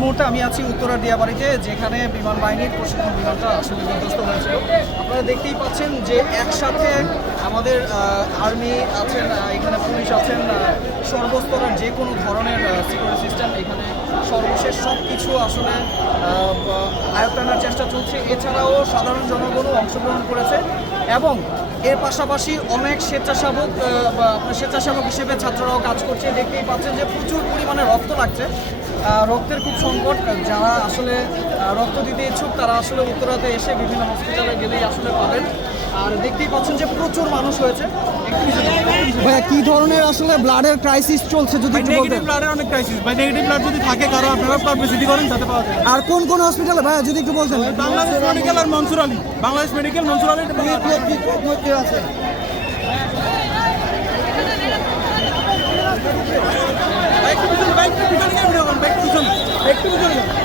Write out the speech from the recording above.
মুহূর্তে আমি আছি উত্তরা দিয়াবাড়িতে, যেখানে বিমান বাহিনীর প্রশিক্ষণ বিমানটা আসলে বিধ্বস্ত হয়েছিল। আপনারা দেখতেই পাচ্ছেন যে একসাথে আমাদের আর্মি আছেন এখানে পুলিশ আছেন সর্বস্তরের যে কোনো ধরনের সিকিউরিটি সিস্টেম এখানে সর্বশেষ সব কিছু আসলে বা- চেষ্টা চলছে। এছাড়াও সাধারণ জনগণও অংশগ্রহণ করেছে এবং এর পাশাপাশি অনেক স্বেচ্ছাসেবক স্বেচ্ছাসেবক হিসেবে ছাত্ররাও কাজ করছে। দেখতেই পাচ্ছেন যে প্রচুর পরিমাণে রক্ত লাগছে। রক্তের খুব সংকট। যারা আসলে রক্ত দিতে ইচ্ছুক তারা আসলে উত্তরাতে এসে বিভিন্ন হসপিটালে গেলেই আসলে পাবেন। আর দেখতেই পাচ্ছেন যে প্রচুর মানুষ হয়েছে ভাইয়া কি ধরনের আসলে ব্লাডের ক্রাইসিস চলছে যদি একটু নেগেটিভ ব্লাডের অনেক ক্রাইসিস ভাই নেগেটিভ ব্লাড যদি থাকে কারও আপনারা পাবলিসিটি করেন যাতে পাওয়া যায়। আর কোন কোন হসপিটালে ভাইয়া যদি একটু বলতেন। বাংলাদেশ মেডিকেল আর মনসুর আলী। বাংলাদেশ মেডিকেল মনসুর আলী আছে। বাইক পিছনে বাইক পিছনে বাইক পিছনে একটু পিছনে